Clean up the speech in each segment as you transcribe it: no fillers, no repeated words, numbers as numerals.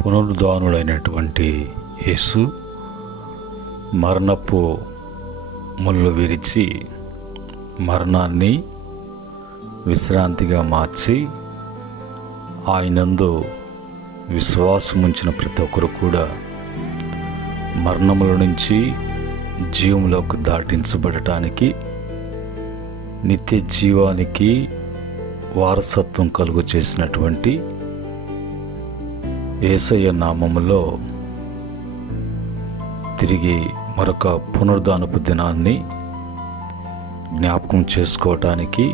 పునరుద్ధానుడైనటువంటి యేసు మరణపు ముళ్ళు విరిచి మరణాన్ని విశ్రాంతిగా మార్చి ఆయనందు విశ్వాసముంచిన ప్రతి ఒక్కరు కూడా మరణముల నుంచి జీవంలోకి దాటించబడటానికి, నిత్య జీవానికి వారసత్వం కలుగు చేసినటువంటి యేసయ్య నామములో తిరిగి మరొక పునరుద్ధానపు దినాన్ని జ్ఞాపకం చేసుకోవటానికి,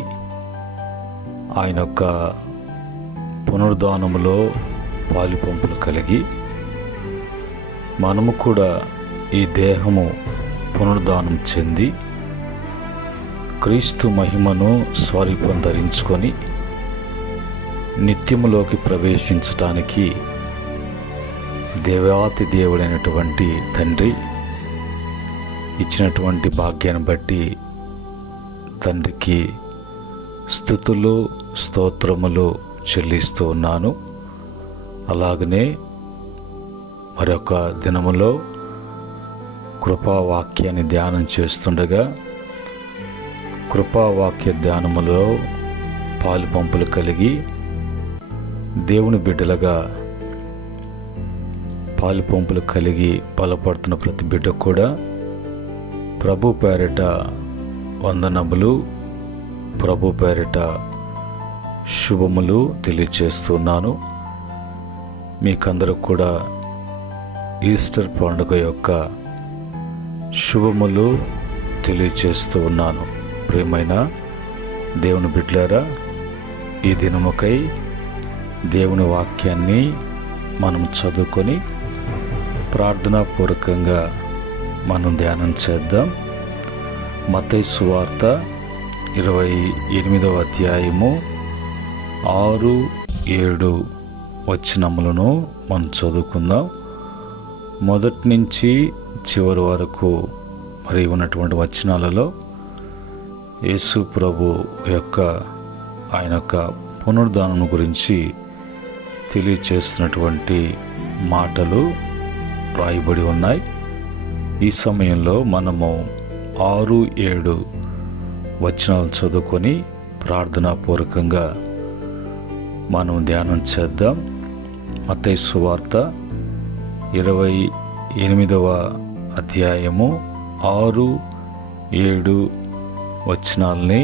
ఆయన యొక్క పునరుద్ధానములో పాలుపంపులు కలిగి మనము కూడా ఈ దేహము పునరుద్ధానం చెంది క్రీస్తు మహిమను స్వరూపం ధరించుకొని నిత్యములోకి ప్రవేశించటానికి దేవాతి దేవుడైనటువంటి తండ్రి ఇచ్చినటువంటి భాగ్యాన్ని బట్టి తండ్రికి స్తుతులు స్తోత్రములు చెల్లిస్తూ ఉన్నాను. అలాగనే మరొక దినములో కృపావాక్యాన్ని ధ్యానం చేస్తుండగా కృపావాక్య ధ్యానములో పాలుపంపులు కలిగి దేవుని బిడ్డలుగా పాలుపంపులు కలిగి బలపడుతున్న ప్రతి బిడ్డ కూడా ప్రభు పేరిట వందనములు, ప్రభు పేరిట శుభములు తెలియచేస్తున్నాను. మీకందరూ కూడా ఈస్టర్ పండుగ యొక్క శుభములు తెలియచేస్తూ ఉన్నాను. ప్రియమైన దేవుని బిడ్డలారా, ఈ దినముకై దేవుని వాక్యాన్ని మనం చదువుకొని ప్రార్థనాపూర్వకంగా మనం ధ్యానం చేద్దాం. మత్తయి సువార్త 28వ అధ్యాయము 6, 7 వచనములను మనం చదువుకుందాం. మొదటి నుంచి చివరి వరకు మరి ఉన్నటువంటి వచనాలలో యేసు ప్రభు యొక్క ఆయన యొక్క పునరుద్ధానం గురించి తెలియచేస్తున్నటువంటి మాటలు రాయబడి ఉన్నాయి. ఈ సమయంలో మనము 6, 7 వచనాలు చదువుకొని ప్రార్థనాపూర్వకంగా మనం ధ్యానం చేద్దాం. మత్తయి సువార్త 28వ అధ్యాయము 6, 7 వచనాలని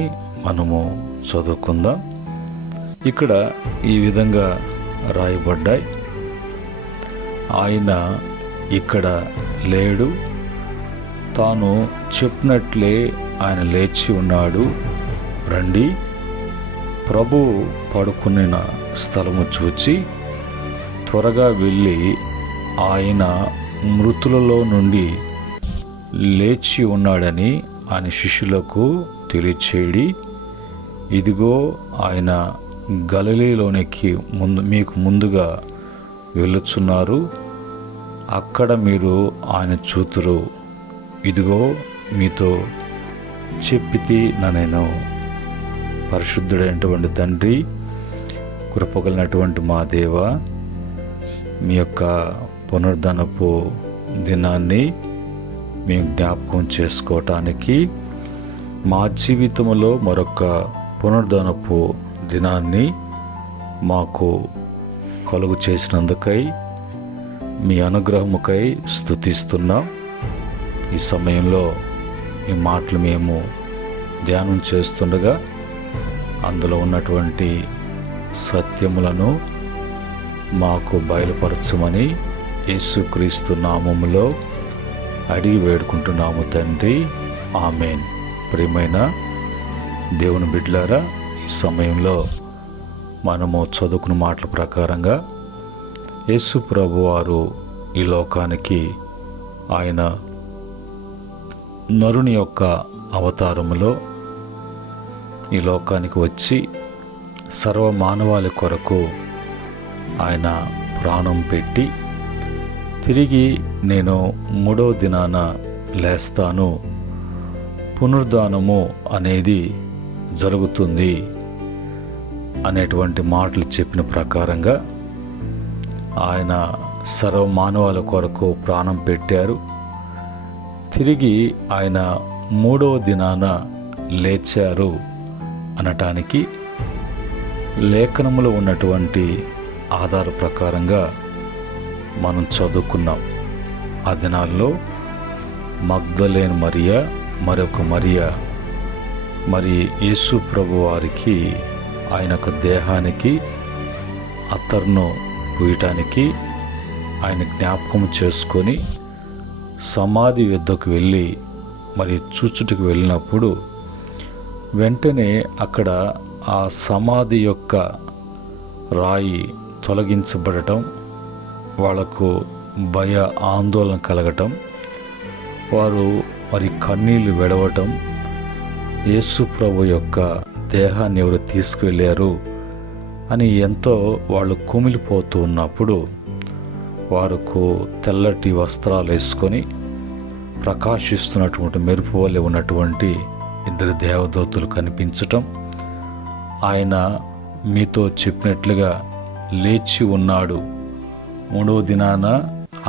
మనము చదువుకుందాం. ఇక్కడ ఈ విధంగా రాయబడ్డాయి. ఆయన ఇక్కడ లేడు, తాను చెప్పినట్లే ఆయన లేచి ఉన్నాడు. రండి, ప్రభు పడుకున్న స్థలము చూచి త్వరగా వెళ్ళి ఆయన మృతులలో నుండి లేచి ఉన్నాడని ఆయన శిష్యులకు తెలియచేయడి. ఇదిగో ఆయన గలిలయలోనికి మీకు ముందుగా వెళ్ళుచున్నారు, అక్కడ మీరు ఆయన చూతురు. ఇదిగో మీతో చెప్పితి నేను. పరిశుద్ధుడైనటువంటి తండ్రి, కృపగలిగినటువంటి మా దేవ, మీ యొక్క పునరుద్ధానపు దినాన్ని మేము జ్ఞాపకం చేసుకోవటానికి, మా జీవితంలో మరొక పునరుద్ధానపు దినాన్ని మాకు కలుగు చేసినందుకై మీ అనుగ్రహముకై స్తుతిస్తున్నాం. ఈ సమయంలో ఈ మాటలు మేము ధ్యానం చేస్తుండగా అందులో ఉన్నటువంటి సత్యములను మాకు బయలుపరచమని యేసుక్రీస్తు నామములో అడిగి వేడుకుంటున్నాము తండ్రి, ఆమేన్. ప్రియమైన దేవుని బిడ్డలారా, ఈ సమయంలో మనము చదువుకున్న మాటల ప్రకారంగా యేసు ప్రభు వారు ఈ లోకానికి ఆయన నరుని యొక్క అవతారములో ఈ లోకానికి వచ్చి సర్వ మానవాళి కొరకు ఆయన ప్రాణం పెట్టి తిరిగి నేను 3వ దినాన లేస్తాను, పునరుద్ధానము అనేది జరుగుతుంది అనేటువంటి మాటలు చెప్పిన ప్రకారంగా ఆయన సర్వమానవాళి కొరకు ప్రాణం పెట్టారు. తిరిగి ఆయన 3వ దినాన లేచారు అనటానికి లేఖనములో ఉన్నటువంటి ఆధార ప్రకారంగా మనం చదువుకున్నాం. ఆ దినాల్లో మగ్దలేని మరియా, మరొక మరియా మరి యేసు ప్రభు వారికి ఆయన యొక్క దేహానికి అత్తరును పూయటానికి ఆయన జ్ఞాపకం చేసుకొని సమాధి వద్దకు వెళ్ళి మరి చూచుటకు వెళ్ళినప్పుడు వెంటనే అక్కడ ఆ సమాధి యొక్క రాయి తొలగించబడటం, వాళ్లకు భయ ఆందోళన కలగటం, వారు మరి కన్నీళ్లు వెడవటం, యేసు ప్రభు యొక్క దేహాన్ని ఎవరు తీసుకువెళ్ళారు అని ఎంతో వాళ్ళు కుమిలిపోతూ ఉన్నప్పుడు వారికి తెల్లటి వస్త్రాలు వేసుకొని ప్రకాశిస్తున్నటువంటి మెరుపు వలె ఉన్నటువంటి 2 దేవదూతలు కనిపించటం, ఆయన మీతో చెప్పినట్లుగా లేచి ఉన్నాడు, 3వ దినాన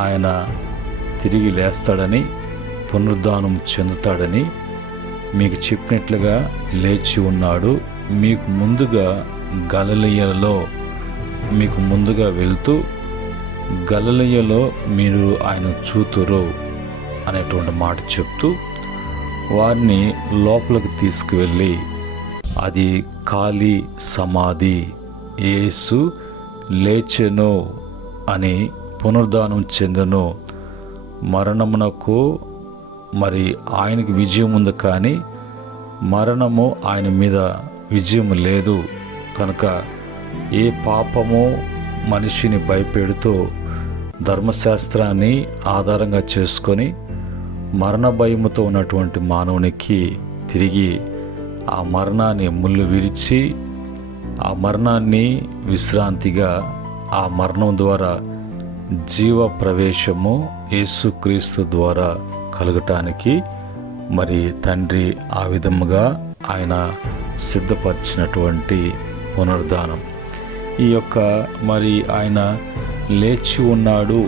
ఆయన తిరిగి లేస్తాడని, పునరుద్ధానం చెందుతాడని మీకు చెప్పినట్లుగా లేచి ఉన్నాడు, మీకు ముందుగా గలిలయలో మీకు ముందుగా వెళ్తూ గలిలయలో మీరు ఆయన చూతురు అనేటువంటి మాట చెప్తూ వారిని లోపలికి తీసుకువెళ్ళి అది ఖాళీ సమాధి, యేసు లేచెను అని పునరుద్ధానం చెందెను, మరణమునకు మరి ఆయనకి విజయం ఉంది, కానీ మరణము ఆయన మీద విజయం లేదు కనుక ఏ పాపము మనిషిని భయపెడుతూ ధర్మశాస్త్రాన్ని ఆధారంగా చేసుకొని మరణ భయముతో ఉన్నటువంటి మానవునికి తిరిగి ఆ మరణాన్ని ముళ్ళు విరిచి ఆ మరణాన్ని విశ్రాంతిగా, ఆ మరణం ద్వారా జీవ ప్రవేశము యేసుక్రీస్తు ద్వారా కలగటానికి మరి తండ్రి ఆ విధముగా ఆయన సిద్ధపరిచినటువంటి పునరుద్ధానం. ఈ యొక్క మరి ఆయన లేచి ఉన్నాడు,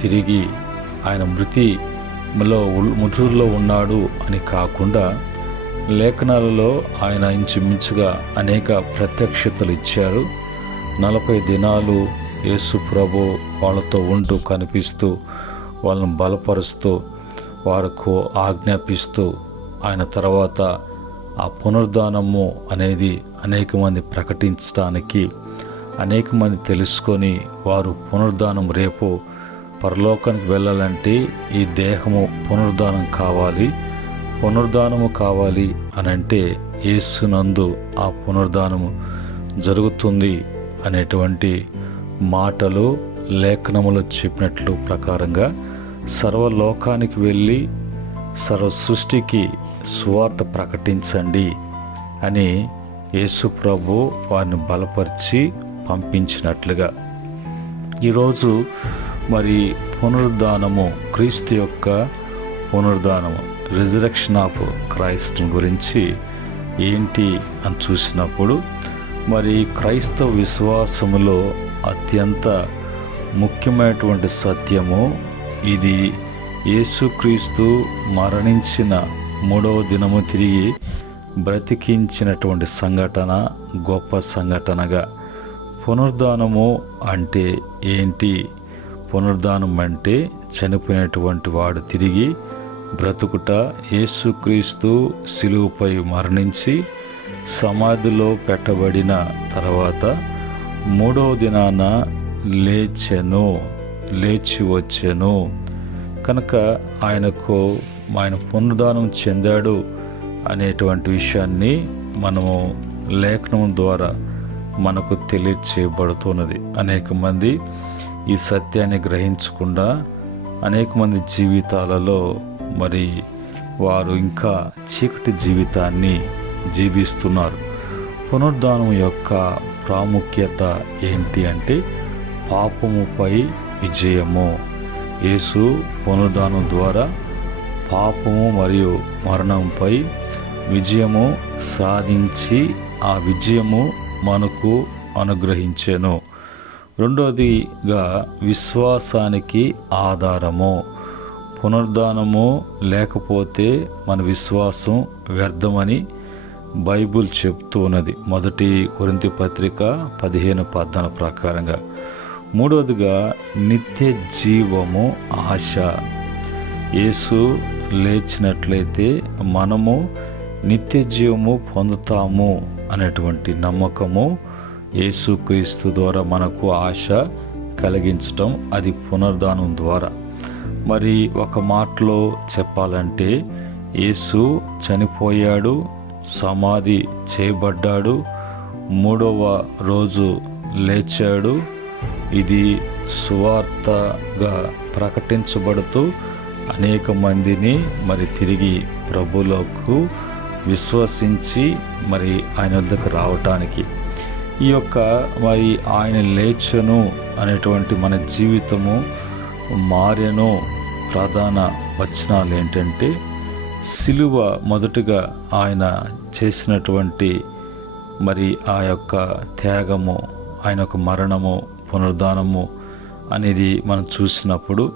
తిరిగి ఆయన మృతుల్లో ఉన్నాడు అని కాకుండా లేఖనాలలో ఆయన ఇంచుమించుగా అనేక ప్రత్యక్షతలు ఇచ్చారు. 40 దినాలు యేసు ప్రభు వాళ్ళతో ఉంటూ కనిపిస్తూ వాళ్ళని బలపరుస్తూ వారికి ఆజ్ఞాపిస్తూ ఆయన తర్వాత ఆ పునరుద్ధానము అనేది అనేక మంది ప్రకటించడానికి, అనేక మంది తెలుసుకొని వారు పునరుద్ధానం రేపు పరలోకానికి వెళ్ళాలంటే ఈ దేహము పునరుద్ధానము కావాలి అని అంటే యేసునందు ఆ పునరుద్ధానము జరుగుతుంది అనేటువంటి మాటలు లేఖనములో చెప్పినట్లు ప్రకారంగా సర్వలోకానికి వెళ్ళి సర్వ సృష్టికి సువార్త ప్రకటించండి అని యేసు ప్రభు వారిని బలపరిచి పంపించినట్లుగా ఈరోజు మరి పునరుద్ధానము, క్రీస్తు యొక్క పునరుద్ధానము, రిజరెక్షన్ ఆఫ్ క్రైస్ట్ గురించి ఏంటి అని చూసినప్పుడు మరి క్రైస్తవ విశ్వాసములో అత్యంత ముఖ్యమైనటువంటి సత్యము ఇది. యేసుక్రీస్తు మరణించిన 3వ దినము తిరిగి బ్రతికించినటువంటి సంఘటన గొప్ప సంఘటనగా. పునరుద్ధానము అంటే ఏంటి? పునరుద్ధానం అంటే చనిపోయినటువంటి వాడు తిరిగి బ్రతుకుట. యేసుక్రీస్తు శిలువపై మరణించి సమాధిలో పెట్టబడిన తర్వాత 3వ దినాన లేచి వచ్చెను కనుక ఆయన పునరుద్ధానం చెందాడు అనేటువంటి విషయాన్ని మనము లేఖనం ద్వారా మనకు తెలియచేయబడుతున్నది. అనేక మంది ఈ సత్యాన్ని గ్రహించకుండా అనేక మంది జీవితాలలో మరి వారు ఇంకా చీకటి జీవితాన్ని జీవిస్తున్నారు. పునరుద్ధానం యొక్క ప్రాముఖ్యత ఏంటి అంటే పాపముపై విజయము. యేసు పునరుద్ధానం ద్వారా పాపము మరియు మరణంపై విజయము సాధించి ఆ విజయము మనకు అనుగ్రహించెను. రెండవదిగా విశ్వాసానికి ఆధారము. పునరుద్ధానము లేకపోతే మన విశ్వాసం వ్యర్థమని బైబిల్ చెప్తూ ఉన్నది. 1 కొరింథీ పత్రిక 15:14 ప్రకారంగా. మూడవదిగా నిత్య జీవము ఆశ. యేసు లేచినట్లయితే మనము నిత్య జీవము పొందుతాము అనేటువంటి నమ్మకము యేసుక్రీస్తు ద్వారా మనకు ఆశ కలిగించటం, అది పునరుద్ధానం ద్వారా. మరి ఒక మాటలో చెప్పాలంటే యేసు చనిపోయాడు, సమాధి చేయబడ్డాడు, 3వ రోజు లేచాడు. ఇది సువార్తగా ప్రకటించబడుతూ అనేక మందిని మరి తిరిగి ప్రభువులకు విశ్వసించి మరి ఆయన వద్దకు రావటానికి ఈ యొక్క మరి ఆయన లేచెను అనేటువంటి మన జీవితము మారెను ప్రధాన వచనాలు ఏంటంటే, సిలువ మొదటగా ఆయన చేసినటువంటి మరి ఆ యొక్క త్యాగము, ఆయన యొక్క మరణము, పునరుద్ధానము అనేది మనం చూసినప్పుడు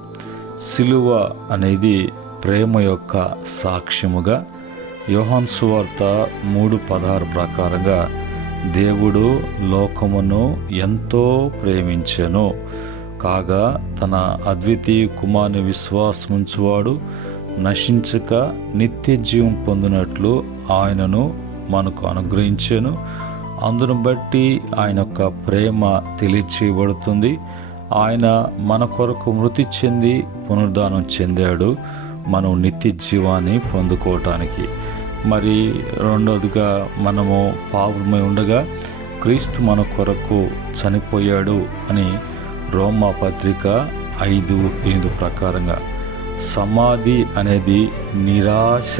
సిలువ అనేది ప్రేమ యొక్క సాక్ష్యముగా యోహాను సువార్త 3:16 ప్రకారంగా దేవుడు లోకమును ఎంతో ప్రేమించెను కాగా తన అద్వితీయ కుమారుని విశ్వాసముంచువాడు నశించక నిత్య జీవం పొందినట్లు ఆయనను మనకు అనుగ్రహించెను. అందును బట్టి ఆయన యొక్క ప్రేమ తెలియచేయబడుతుంది. ఆయన మన కొరకు మృతి చెంది పునరుద్ధానం చెందాడు మనం నిత్య జీవాన్ని పొందుకోవటానికి. మరి రెండవదిగా మనము పాపమై ఉండగా క్రీస్తు మన కొరకు చనిపోయాడు అని రోమా పత్రిక 5:8 ప్రకారంగా. సమాధి అనేది నిరాశ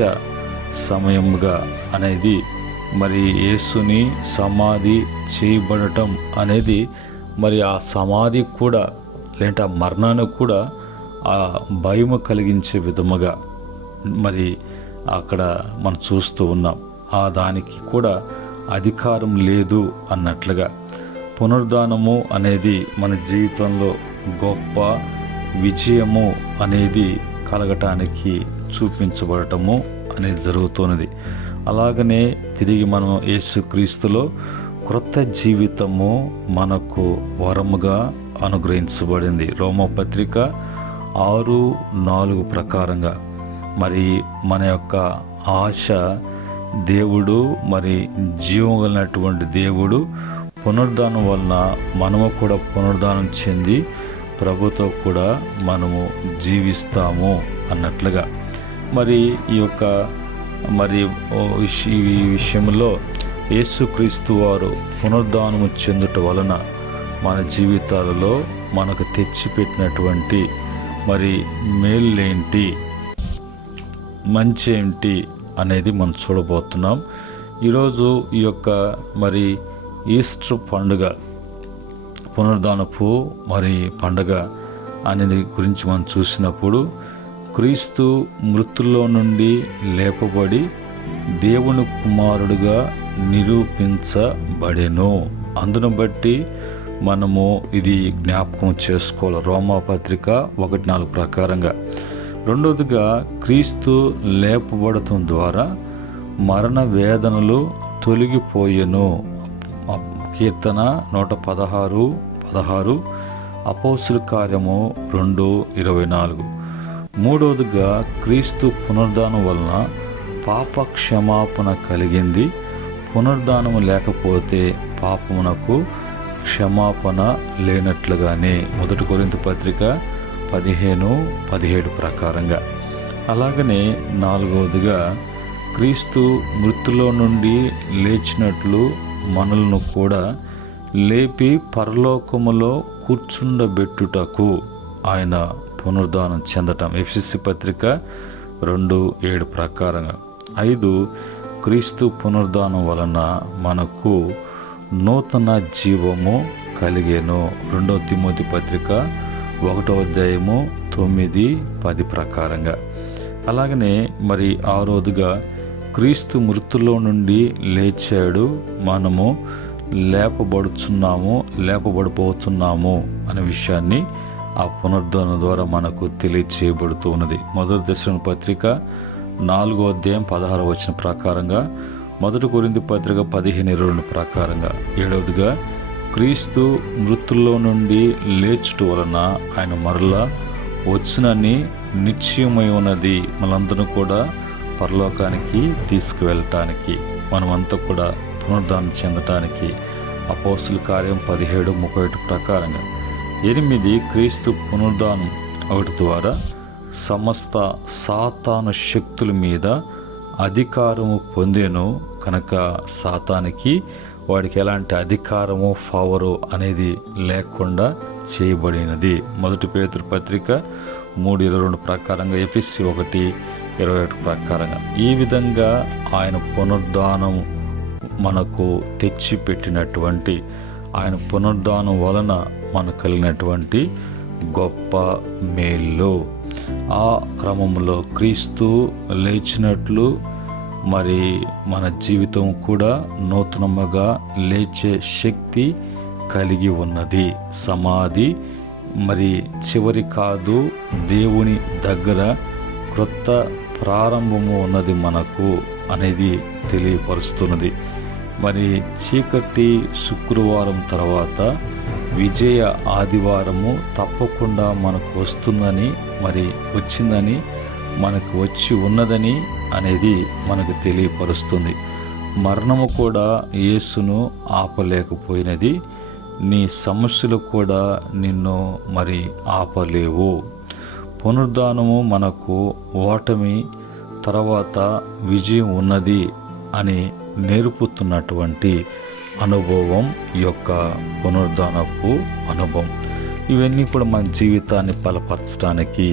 సమయముగా అనేది మరి యేసుని సమాధి చేయబడటం అనేది మరి ఆ సమాధి కూడా లేదంటే ఆ మరణానికి కూడా ఆ భయము కలిగించే విధముగా మరి అక్కడ మనం చూస్తూ ఉన్నాం. ఆ దానికి కూడా అధికారం లేదు అన్నట్లుగా పునరుద్ధానము అనేది మన జీవితంలో గొప్ప విజయము అనేది కలగటానికి చూపించబడటము అనేది జరుగుతున్నది. అలాగనే తిరిగి మనం యేసుక్రీస్తులో క్రొత్త జీవితము మనకు వరముగా అనుగ్రహించబడింది. రోమపత్రిక 6:4 ప్రకారంగా మరి మన యొక్క ఆశ దేవుడు మరి జీవం కలిగినటువంటి దేవుడు పునరుద్ధానం వలన మనము కూడా పునరుద్ధానం చెంది ప్రభుతో కూడా మనము జీవిస్తాము అన్నట్లుగా. మరి ఈ యొక్క మరి ఈ విషయంలో యేసుక్రీస్తు వారు పునరుద్ధానము చెందుట వలన మన జీవితాలలో మనకు తెచ్చిపెట్టినటువంటి మరి మేళ్ళేంటి, మంచి ఏంటి అనేది మనం చూడబోతున్నాం. ఈరోజు ఈ యొక్క మరి ఈస్టర్ పండుగ, పునరుద్ధానపు మరి పండుగ అనేది గురించి మనం చూసినప్పుడు క్రీస్తు మృతుల్లో నుండి లేపబడి దేవుని కుమారుడుగా నిరూపించబడెను. అందును బట్టి మనము ఇది జ్ఞాపకం చేసుకోవాలి. రోమాపత్రిక 1:4 ప్రకారంగా. రెండవదిగా క్రీస్తు లేపబడటం ద్వారా మరణ వేదనలు తొలగిపోయెను. కీర్తన 116:16, అపోస్తుల కార్యము 2:24. మూడవదిగా క్రీస్తు పునరుద్ధానం వలన పాప క్షమాపణ కలిగింది. పునరుద్ధానము లేకపోతే పాపమునకు క్షమాపణ లేనట్లుగానే 1 కొరింథీ పత్రిక 15:17 ప్రకారంగా. అలాగనే నాలుగవదిగా క్రీస్తు మృతులో నుండి లేచినట్లు మనలను కూడా లేపి పరలోకములో కూర్చుండబెట్టుటకు ఆయన పునరుద్ధానం చెందటం. ఎఫెసీ పత్రిక 2:7 ప్రకారంగా. 5 క్రీస్తు పునరుద్ధానం వలన మనకు నూతన జీవము కలిగేను. 2 తిమోతి పత్రిక 1:9-10 ప్రకారంగా. అలాగనే మరి 6వదిగా క్రీస్తు మృతుల్లో నుండి లేచాడు, మనము లేపబడిపోతున్నాము అనే విషయాన్ని ఆ పునరుద్ధరణ ద్వారా మనకు తెలియచేయబడుతూ ఉన్నది. మొదటి దశలోని పత్రిక 4వ అధ్యాయం 16వ వచనం ప్రకారంగా, 1 కొరింథీ పత్రిక 15:22 ప్రకారంగా, 7వదిగా క్రీస్తు మృతుల్లో నుండి లేచుట వలన ఆయన మరలా వచ్చునని నిశ్చయమై ఉన్నది. మనందరం కూడా పరలోకానికి తీసుకువెళ్ళటానికి, మనమంతా కూడా పునరుద్ధానం చెందటానికి. అపోస్తలుల కార్యం 17:31 ప్రకారంగా. 8 క్రీస్తు పునరుద్ధానం ఒకటి ద్వారా సమస్త సాతాను శక్తుల మీద అధికారము పొందేను కనుక సాతానికి వాడికి ఎలాంటి అధికారము పవరు అనేది లేకుండా చేయబడినది. 1 పేతురు పత్రిక 3:22 ప్రకారంగా, ఎఫెసీ 1:21 ప్రకారంగా. ఈ విధంగా ఆయన పునరుద్ధానం మనకు తెచ్చిపెట్టినటువంటి, ఆయన పునరుద్ధానం వలన మనకు కలిగినటువంటి గొప్ప మేలు. ఆ క్రమంలో క్రీస్తు లేచినట్లు మరి మన జీవితం కూడా నూతనముగా లేచే శక్తి కలిగి ఉన్నది. సమాధి మరి చివరి కాదు, దేవుని దగ్గర క్రొత్త ప్రారంభము ఉన్నది మనకు అనేది తెలియపరుస్తున్నది. మరి చీకటి శుక్రవారం తర్వాత విజయ ఆదివారము తప్పకుండా మనకు వస్తుందని, మరి వచ్చిందని, మనకు వచ్చి ఉన్నదని అనేది మనకు తెలియపరుస్తుంది. మరణము కూడా యేసును ఆపలేకపోయినది. నీ సమస్యలు కూడా నిన్ను మరి ఆపలేవు. పునరుద్ధానము మనకు ఓటమి తర్వాత విజయం ఉన్నది అని నేర్పుతున్నటువంటి అనుభవం యొక్క పునరుద్ధానపు అనుభవం. ఇవన్నీ కూడా మన జీవితాన్ని బలపరచడానికి,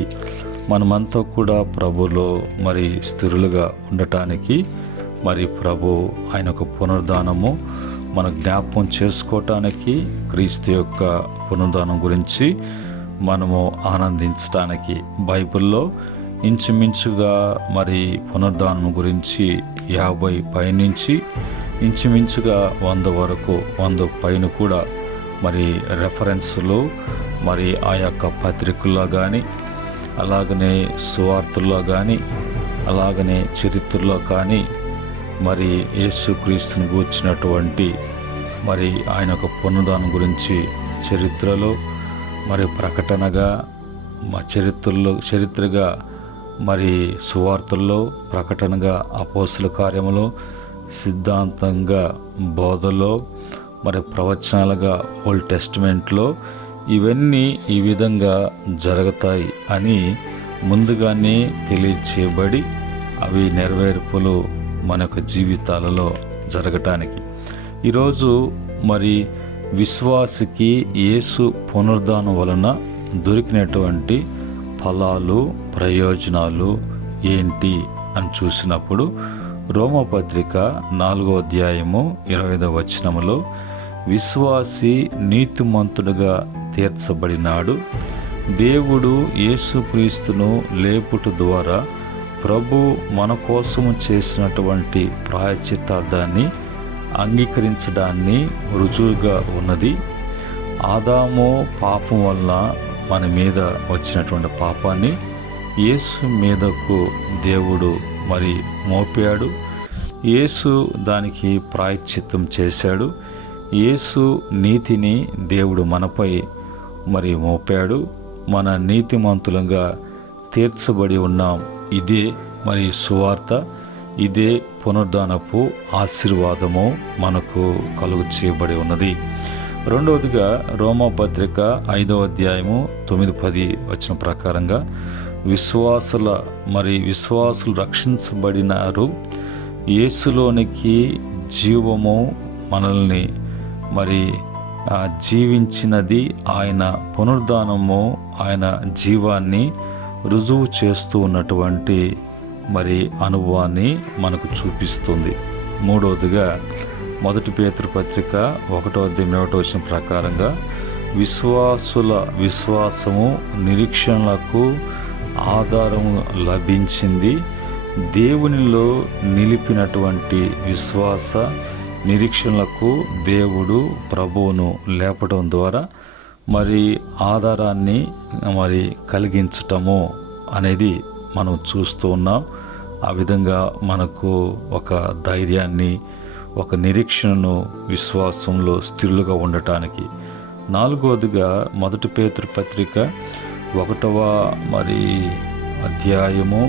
మనమంతా కూడా ప్రభులో మరి స్థిరులుగా ఉండటానికి, మరి ప్రభు ఆయన యొక్క పునరుద్ధానము మన జ్ఞాపకం చేసుకోవటానికి, క్రీస్తు యొక్క పునరుద్ధానం గురించి మనము ఆనందించటానికి. బైబిల్లో ఇంచుమించుగా మరి పునరుద్ధానం గురించి 50 పైనుంచి ఇంచుమించుగా 100 వరకు, 100 పైన కూడా మరి రెఫరెన్స్లు మరి ఆ యొక్క పత్రికల్లో కానీ, అలాగనే సువార్తల్లో కానీ, అలాగనే చరిత్రలో కానీ మరి యేసుక్రీస్తుని గూర్చినటువంటి మరి ఆయన యొక్క పునరుద్ధానం గురించి చరిత్రలో మరి ప్రకటనగా, మా చరిత్రగా మరి సువార్తల్లో, ప్రకటనగా అపోస్తలుల కార్యములో, సిద్ధాంతంగా బోధలో, మరి ప్రవచనాలుగా ఓల్డ్ టెస్టిమెంట్లో ఇవన్నీ ఈ విధంగా జరుగుతాయి అని ముందుగానే తెలియచేయబడి అవి నెరవేర్పులు మన యొక్క జీవితాలలో జరగటానికి. ఈరోజు మరి విశ్వాసికి యేసు పునరుద్ధానం వలన దొరికినటువంటి ఫలాలు, ప్రయోజనాలు ఏంటి అని చూసినప్పుడు, రోమపత్రిక 4వ అధ్యాయము 25వ వచనములో విశ్వాసి నీతిమంతుడుగా తీర్చబడినాడు, దేవుడు యేసుక్రీస్తును లేపుట ద్వారా ప్రభు మన కోసము చేసినటువంటి ప్రాయశ్చిత్తార్థాన్ని అంగీకరించడాన్ని రుజువుగా ఉన్నది. ఆదాము పాపం వల్ల మన మీద వచ్చినటువంటి పాపాన్ని యేసు మీదకు దేవుడు మరి మోపాడు. యేసు దానికి ప్రాయశ్చిత్తం చేశాడు. యేసు నీతిని దేవుడు మనపై మరి మోపాడు. మన నీతిమంతులంగా తీర్చబడి ఉన్నాం. ఇదే మరి సువార్త, ఇదే పునరుద్ధానపు ఆశీర్వాదము మనకు కలుగు చేయబడి ఉన్నది. రెండవదిగా రోమపత్రిక 5వ అధ్యాయము 9-10 వచన ప్రకారంగా విశ్వాసులు రక్షించబడినారు. యేసులోనికి జీవము మనల్ని మరి జీవించినది. ఆయన పునరుద్ధానము ఆయన జీవాన్ని రుజువు చేస్తూ ఉన్నటువంటి మరి అనుభవాన్ని మనకు చూపిస్తుంది. మూడవదిగా 1 పేతురు పత్రిక 1వ అధ్యాయం 1వ వచనం ప్రకారంగా విశ్వాసుల విశ్వాసము నిరీక్షణలకు ఆధారము లభించింది. దేవునిలో నిలిపినటువంటి విశ్వాస నిరీక్షణలకు దేవుడు ప్రభువును లేపడం ద్వారా మరి ఆధారాన్ని మరి కలిగించటము అనేది మనం చూస్తూ ఉన్నాం. ఆ విధంగా మనకు ఒక ధైర్యాన్ని, ఒక నిరీక్షణను, విశ్వాసంలో స్థిరులుగా ఉండటానికి. 4వదిగా 1 పేతురు పత్రిక 1వ మరి అధ్యాయము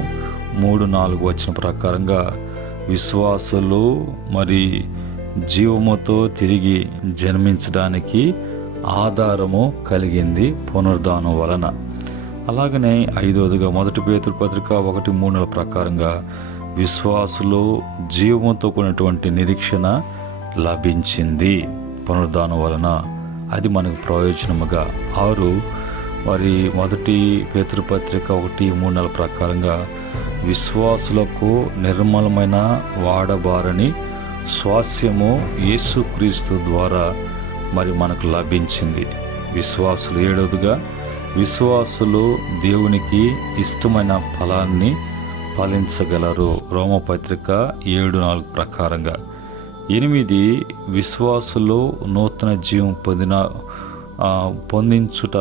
3-4 వచనం ప్రకారంగా విశ్వాసులు మరి జీవముతో తిరిగి జన్మించడానికి ఆధారము కలిగింది పునరుద్ధానం వలన. అలాగనే 5వదిగా 1 పేతురు పత్రిక 1:3 ప్రకారంగా విశ్వాసులు జీవముతో కూడినటువంటి నిరీక్షణ లభించింది పునరుద్ధానం వలన. అది మనకు ప్రయోజనముగా. 6 మరి 1 పేతురు పత్రిక 1:3 ప్రకారంగా విశ్వాసులకు నిర్మలమైన వాడబారని స్వాస్యము యేసుక్రీస్తు ద్వారా మరి మనకు లభించింది. విశ్వాసులు 7వదిగా విశ్వాసులు దేవునికి ఇష్టమైన ఫలాన్ని ఫలించగలరు. రోమపత్రిక 7:4 ప్రకారంగా. 8 విశ్వాసులు నూతన జీవం పొందించుట,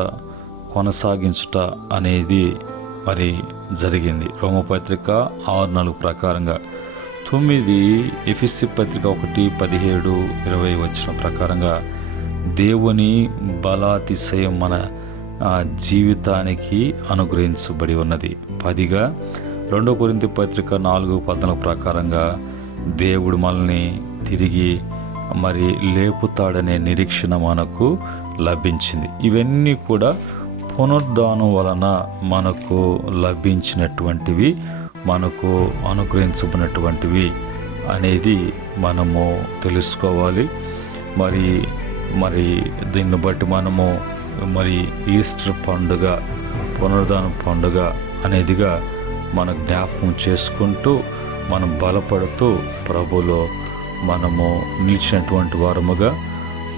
కొనసాగించుట అనేది మరి జరిగింది. రోమపత్రిక 6:4 ప్రకారంగా. 9 ఎఫెసీ పత్రిక 1:17-20 వచ్చిన ప్రకారంగా దేవుని బలాతిశయం మన జీవితానికి అనుగ్రహించబడి ఉన్నది. 10గా 2 కొరింథీ పత్రిక 4:14 ప్రకారంగా దేవుడు మనల్ని తిరిగి మరి లేపుతాడనే నిరీక్షణ మనకు లభించింది. ఇవన్నీ కూడా పునరుద్ధానం వలన మనకు లభించినటువంటివి, మనకు అనుగ్రహించబడినటువంటివి అనేది మనము తెలుసుకోవాలి. మరి దీన్ని బట్టి మనము మరి ఈస్టర్ పండుగ, పునరుద్ధాన పండుగ అనేదిగా మన జ్ఞాపకం చేసుకుంటూ మనం బలపడుతూ ప్రభులో మనము నిలిచినటువంటి వారముగా,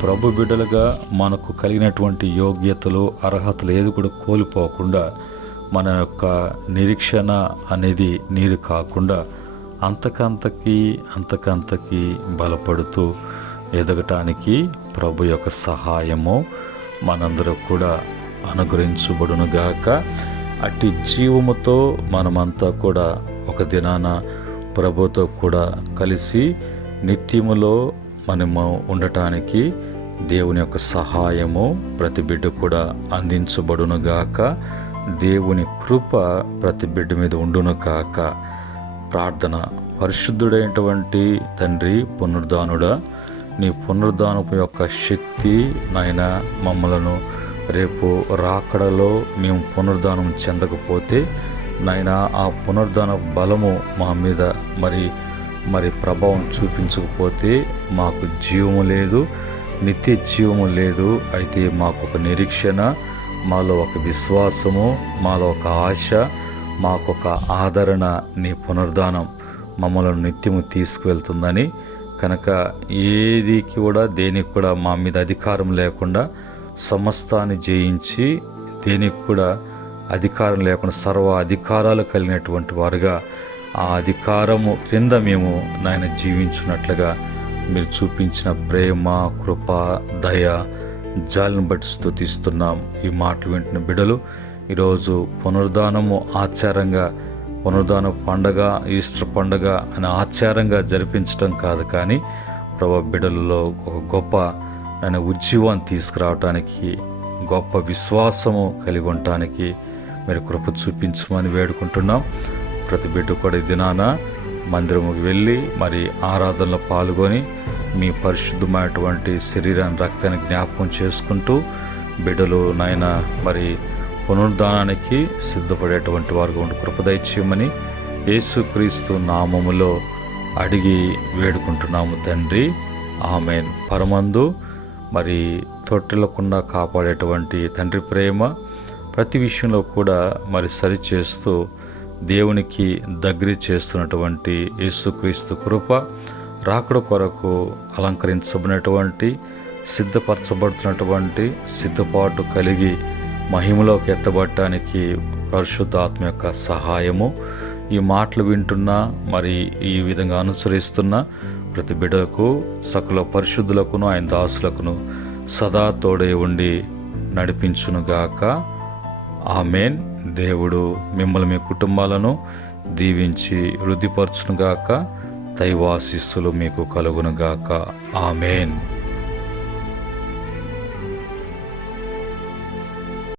ప్రభు బిడ్డలుగా మనకు కలిగినటువంటి యోగ్యతలు, అర్హతలు ఏది కూడా కోల్పోకుండా మన యొక్క నిరీక్షణ అనేది నీరు కాకుండా అంతకంతకి బలపడుతూ ఎదగటానికి ప్రభు యొక్క సహాయము మనందరూ కూడా అనుగ్రహించబడునుగాక. అట్టి జీవముతో మనమంతా కూడా ఒక దినాన ప్రభుతో కూడా కలిసి నిత్యములో మనము ఉండటానికి దేవుని యొక్క సహాయము ప్రతి బిడ్డ కూడా అందించబడునుగాక. దేవుని కృప ప్రతి బిడ్డ మీద ఉండునుగాక. ప్రార్థన. పరిశుద్ధుడైనటువంటి తండ్రి, పునరుద్ధానుడా, నీ పునరుద్ధానపు యొక్క శక్తి నాయన మమ్మలను రేపు రాకడలో మేము పునరుద్ధానం చెందకపోతే నాయన ఆ పునరుద్ధాన బలము మా మీద మరి ప్రభావం చూపించకపోతే మాకు జీవము లేదు, నిత్య జీవము లేదు. అయితే మాకు ఒక నిరీక్షణ, మాలో ఒక విశ్వాసము, మాలో ఒక ఆశ, మాకొక ఆదరణ నీ పునరుద్ధానం మమ్మల్ని నిత్యము తీసుకువెళ్తుందని. కనుక ఏదికి కూడా దేనికి కూడా మా మీద అధికారం లేకుండా సమస్తాన్ని జయించి దేనికి కూడా అధికారం లేకుండా సర్వ అధికారాలు కలిగినటువంటి వారుగా ఆ అధికారము క్రింద మేము నాయన జీవించున్నట్లుగా మీరు చూపించిన ప్రేమ, కృప, దయ, జాలిని బట్టి స్తుతిస్తున్నాం. ఈ మాటలు వింటున్న బిడ్డలు ఈరోజు పునరుద్ధానము ఆచారంగా, పునరుద్ధాన పండగ, ఈస్టర్ పండగ అని ఆచారంగా జరిపించడం కాదు, కానీ ప్రభు బిడ్డలలో ఒక గొప్ప ఉజ్జీవాన్ని తీసుకురావటానికి, గొప్ప విశ్వాసము కలిగి ఉండటానికి మీరు కృప చూపించమని వేడుకుంటున్నాం. ప్రతి బిడ్డ కూడా ఈ దినాన మందిరముకి వెళ్ళి మరి ఆరాధనలో పాల్గొని మీ పరిశుద్ధమైనటువంటి శరీరాన్ని, రక్తాన్ని జ్ఞాపకం చేసుకుంటూ బిడ్డలు నాయన మరి పునరుద్ధానానికి సిద్ధపడేటువంటి వారుగా ఉండి కృప దయచేయమని యేసుక్రీస్తు నామములో అడిగి వేడుకుంటున్నాము తండ్రి, ఆమేన్. పరమందు మరి తొట్టిల్లకుండా కాపాడేటువంటి తండ్రి ప్రేమ ప్రతి విషయంలో కూడా మరి సరిచేస్తూ దేవునికి దగ్గర చేస్తున్నటువంటి యేసుక్రీస్తు కృప, రాకడ కొరకు అలంకరించబడినటువంటి సిద్ధపరచబడుతున్నటువంటి సిద్ధపాటు కలిగి మహిమలోకి ఎత్తబడటానికి పరిశుద్ధాత్మ యొక్క సహాయము, ఈ మాటలు వింటున్నా మరి ఈ విధంగా అనుసరిస్తున్న ప్రతి బిడ్డకు సకల పరిశుద్ధులకును ఆయన దాసులకును సదా తోడై ఉండి నడిపించునుగాక. ఆమేన్. దేవుడు మిమ్మల్ని మీ కుటుంబాలను దీవించి వృద్ధిపరచునుగాక. దైవాశీస్సులు మీకు కలుగునుగాక. ఆమేన్.